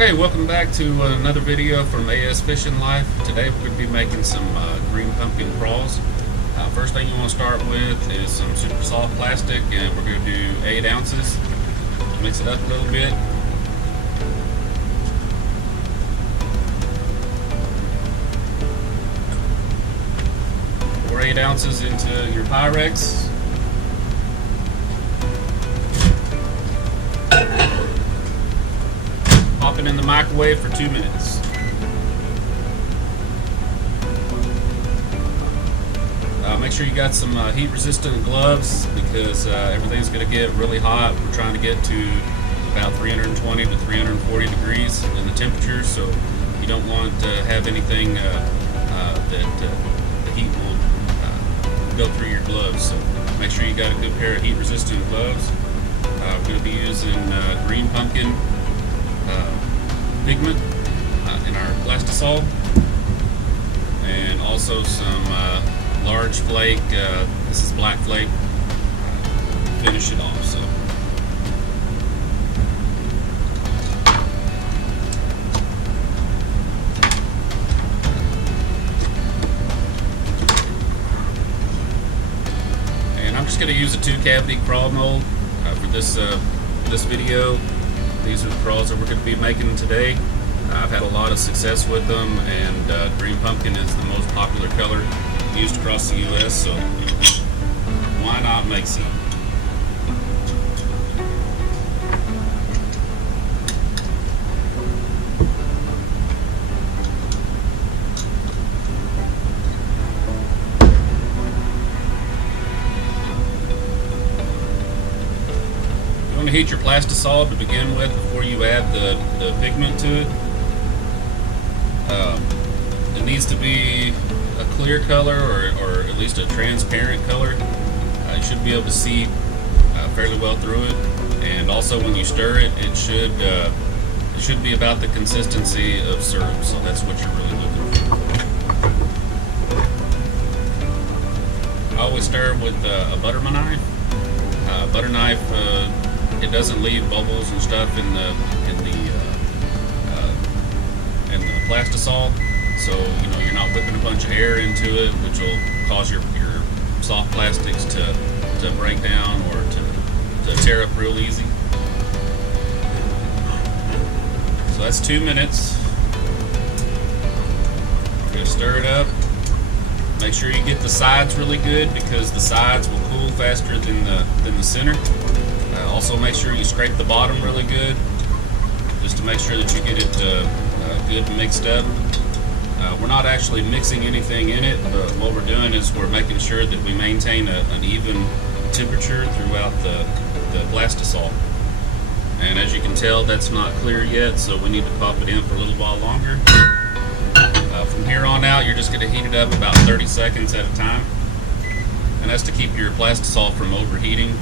Okay, welcome back to another video from AS Fishing Life. Today we're going to be making some green pumpkin craws. First thing you want to start with is some super soft plastic, and we're going to do 8 ounces. Mix it up a little bit. Pour 8 ounces into your Pyrex. Pop it in the microwave for 2 minutes. Make sure you got some heat-resistant gloves because everything's going to get really hot. We're trying to get to about 320 to 340 degrees in the temperature, so you don't want to have anything that the heat will go through your gloves. So make sure you got a good pair of heat-resistant gloves. We're going to be using Green Pumpkin pigment in our Plastisol, and also some large flake. This is Black Flake. Finish it off. So and I'm just going to use a 2-cavity crawl mold for this video. These are the craws that we're going to be making today. I've had a lot of success with them, and green pumpkin is the most popular color used across the U.S., so why not make some? You want to heat your Plastisol to begin with before you add the pigment to it. It needs to be a clear color, or at least a transparent color. You should be able to see fairly well through it, and also when you stir it, it should be about the consistency of syrup. So that's what you're really looking for. I always stir with a butter knife. Butter knife, it doesn't leave bubbles and stuff in the Plastisol. So, you know, you're not whipping a bunch of air into it, which will cause your soft plastics to break down or to tear up real easy. So that's 2 minutes. We're going to stir it up. Make sure you get the sides really good, because the sides will cool faster than the center. Also make sure you scrape the bottom really good, just to make sure that you get it good mixed up. We're not actually mixing anything in it, but what we're doing is we're making sure that we maintain an even temperature throughout the Plastisol. And as you can tell, that's not clear yet, so we need to pop it in for a little while longer. From here on out, you're just going to heat it up about 30 seconds at a time, and that's to keep your Plastisol from overheating.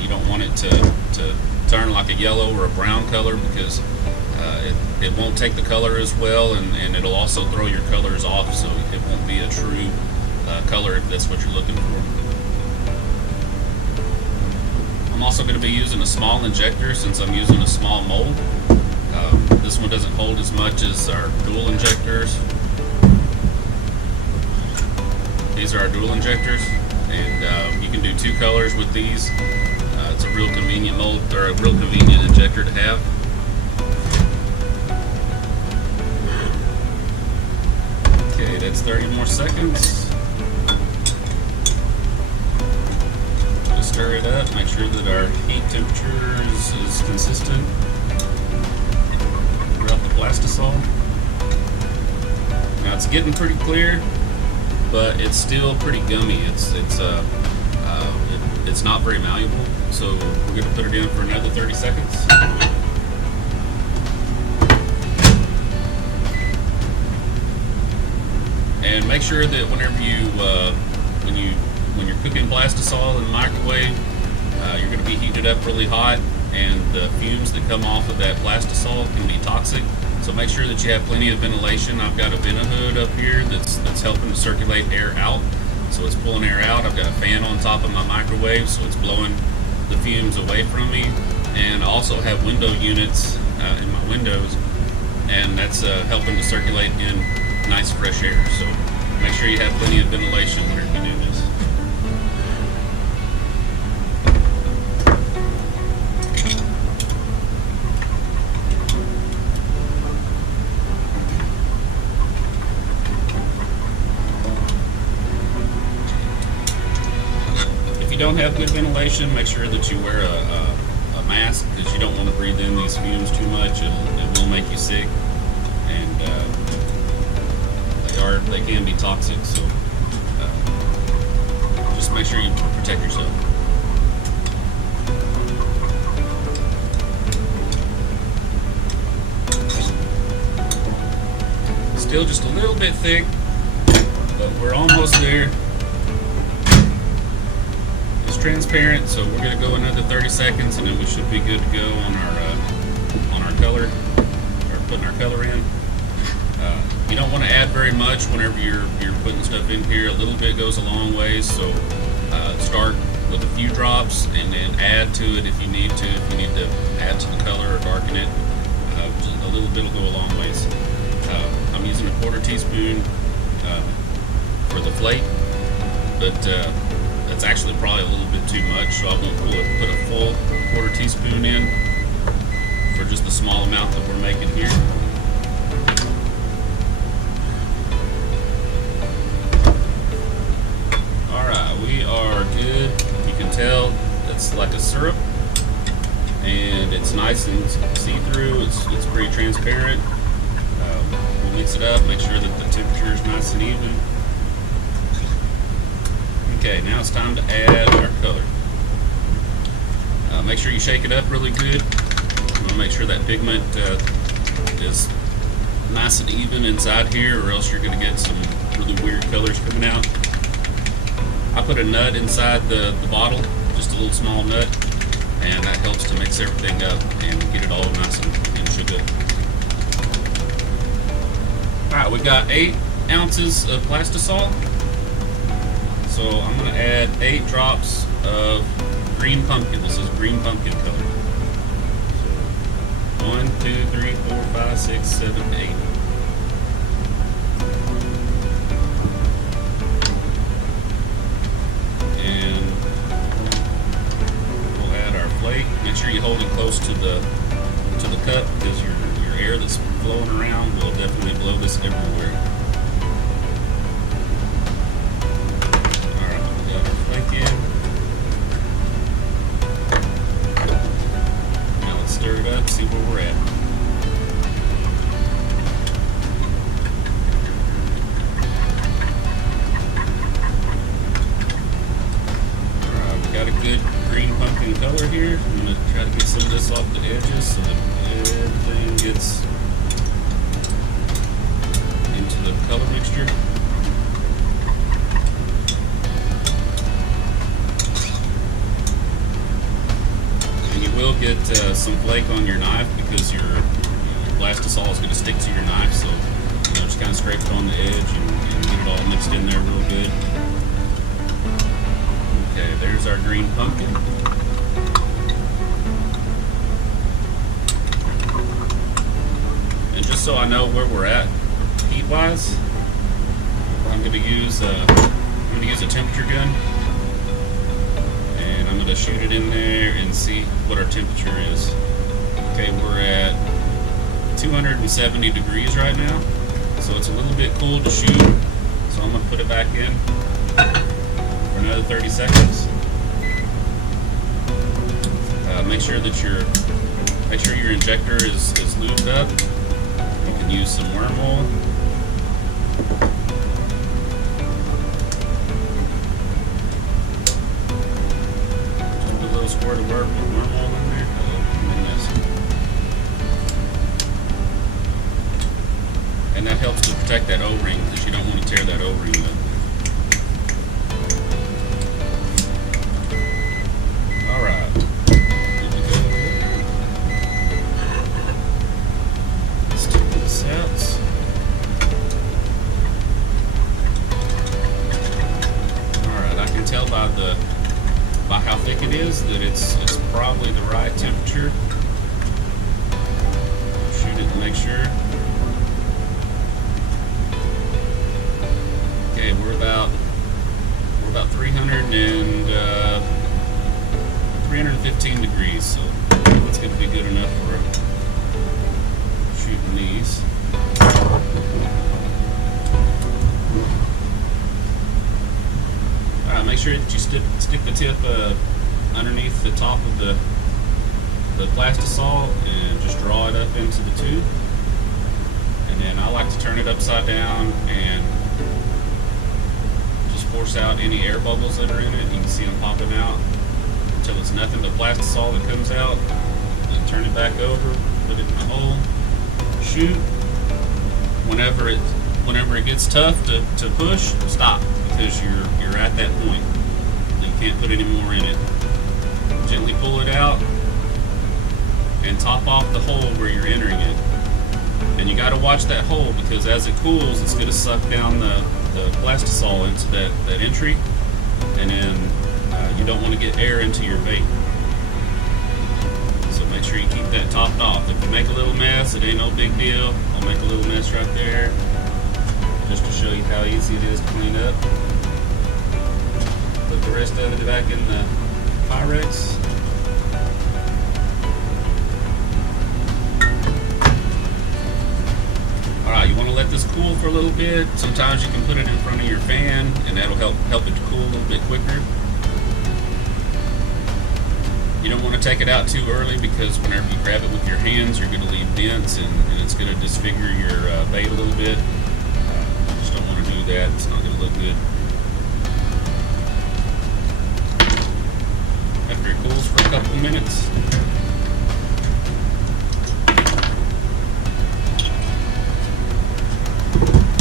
You don't want it to turn like a yellow or a brown color, because it won't take the color as well, and it'll also throw your colors off, so it won't be a true color if that's what you're looking for. I'm also going to be using a small injector since I'm using a small mold. This one doesn't hold as much as our dual injectors. These are our dual injectors, and you can do 2 colors with these. It's a real convenient mold, or a real convenient injector to have. Okay, that's 30 more seconds. Just stir it up, make sure that our heat temperature is consistent throughout the Plastisol. Now it's getting pretty clear, but it's still pretty gummy. It's not very malleable, so we're going to put it in for another 30 seconds. And make sure that whenever when you're cooking Plastisol in the microwave, you're going to be heating it up really hot, and the fumes that come off of that Plastisol can be toxic. So make sure that you have plenty of ventilation. I've got a vent hood up here that's helping to circulate air out. So it's pulling air out. I've got a fan on top of my microwave, so it's blowing the fumes away from me. And I also have window units in my windows, and that's helping to circulate in nice fresh air. So make sure you have plenty of ventilation whenever you do this. If you don't have good ventilation, make sure that you wear a mask, because you don't want to breathe in these fumes too much. It will make you sick, and they can be toxic. So just make sure you protect yourself. Still just a little bit thick, but we're almost there. It's transparent, so we're going to go another 30 seconds, and then we should be good to go on our color, or putting our color in. You don't want to add very much whenever you're putting stuff in here. A little bit goes a long ways, so start with a few drops and then add to it if you need to. If you need to add to the color or darken it, just a little bit will go a long ways. I'm using a 1/4 teaspoon for the flake, but that's actually probably a little bit too much, so I won't put a full 1/4 teaspoon in for just the small amount that we're making here. Alright, we are good. You can tell it's like a syrup, and it's nice and see-through. It's pretty transparent. We'll mix it up, make sure that the temperature is nice and even. Okay, now it's time to add our color. Make sure you shake it up really good. You want to make sure that pigment is nice and even inside here, or else you're going to get some really weird colors coming out. I put a nut inside the bottle, just a little small nut, and that helps to mix everything up and get it all nice and sugar. Alright, we got 8 ounces of Plastisol. So I'm going to add 8 drops of green pumpkin. This is green pumpkin color. So 1, 2, 3, 4, 5, 6, 7, 8. And we'll add our flake. Make sure you hold it close to the cup, because your air that's flowing around will definitely blow this everywhere. Alright, we got our flake in. Now let's stir it up, see where we're at. Alright, we got a good green pumpkin color here. I'm going to try to get some of this off the edges so that everything gets into the color mixture. And you will get some flake on your knife, because your Plastisol is going to stick to your knife, so just kind of scrape it on the edge and get it all mixed in there real good. Okay, there's our green pumpkin. And just so I know where we're at heat-wise, I'm going to use a temperature gun, and I'm going to shoot it in there and see what our temperature is. Okay, we're at 270 degrees right now, so it's a little bit cool to shoot. So I'm going to put it back in for another 30 seconds. Make sure that your injector is lubed up. You can use some worm oil. Just put a little squirt of worm oil in there. And that helps to protect that O-ring, because you don't want to tear that O-ring up. Alright. Let's take this out. Alright, I can tell by how thick it is that it's probably the right temperature. sure. Okay, we're about 315 degrees, so that's going to be good enough for shooting these. Alright, make sure that you stick the tip underneath the top of the Plastisol and just draw it up into the tube. And then I like to turn it upside down and just force out any air bubbles that are in it. You can see them popping out until it's nothing but Plastisol that comes out. Then turn it back over, put it in the hole, shoot. Whenever it gets tough to push, stop, because you're at that point. You can't put any more in it. Gently pull it out and top off the hole where you're entering it. And you got to watch that hole, because as it cools, it's going to suck down the Plastisol into that entry, and then you don't want to get air into your bait. So make sure you keep that topped off. If you make a little mess, it ain't no big deal. I'll make a little mess right there, just to show you how easy it is to clean up. Put the rest of it back in the Pyrex. Alright, you want to let this cool for a little bit. Sometimes you can put it in front of your fan, and that'll help it to cool a little bit quicker. You don't want to take it out too early, because whenever you grab it with your hands, you're going to leave dents, and it's going to disfigure your bait a little bit. You just don't want to do that. It's not going to look good. After it cools for a couple of minutes,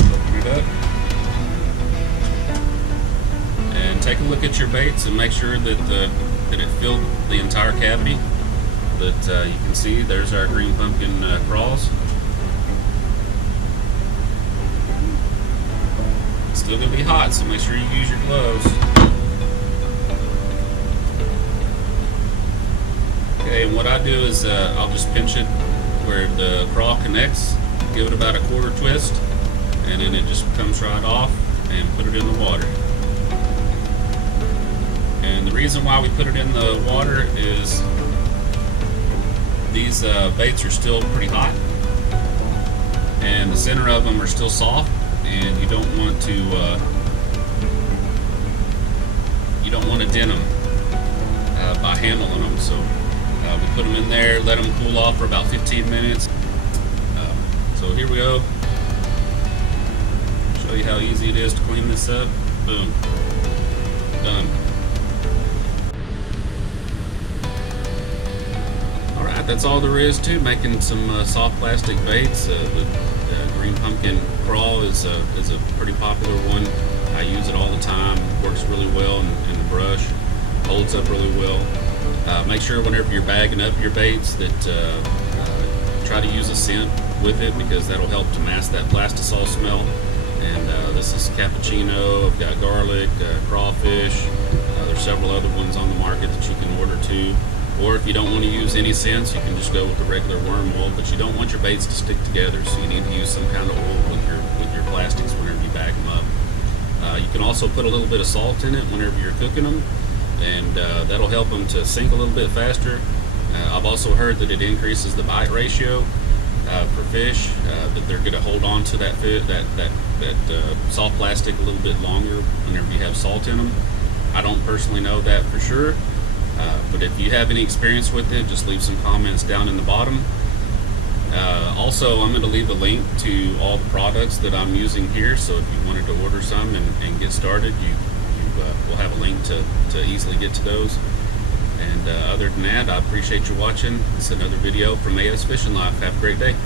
open it up and take a look at your baits and make sure that it filled the entire cavity. That you can see there's our Green Pumpkin Craws. It's still going to be hot, so make sure you use your gloves. Okay, and what I do is I'll just pinch it where the craw connects, give it about a quarter twist, and then it just comes right off, and put it in the water. And the reason why we put it in the water is these baits are still pretty hot, and the center of them are still soft, and you don't want to dent them by handling them. So we put them in there, let them cool off for about 15 minutes. So here we go. Show you how easy it is to clean this up. Boom. Done. Alright, that's all there is to making some soft plastic baits. The Green Pumpkin Craw is a pretty popular one. I use it all the time. Works really well in the brush. Holds up really well. Make sure whenever you're bagging up your baits that try to use a scent with it, because that'll help to mask that Plastisol smell. And this is cappuccino. I've got garlic, crawfish. There's several other ones on the market that you can order too. Or if you don't want to use any scents, you can just go with the regular worm oil. But you don't want your baits to stick together, so you need to use some kind of oil with your plastics whenever you bag them up. You can also put a little bit of salt in it whenever you're cooking them, and that'll help them to sink a little bit faster. I've also heard that it increases the bite ratio for fish, that they're going to hold on to that soft plastic a little bit longer whenever you have salt in them. I don't personally know that for sure, but if you have any experience with it, just leave some comments down in the bottom. Also, I'm going to leave a link to all the products that I'm using here, so if you wanted to order some and get started, you will have a link to easily get to those. And other than that, I appreciate you watching. It's another video from AS Fishing Life. Have a great day.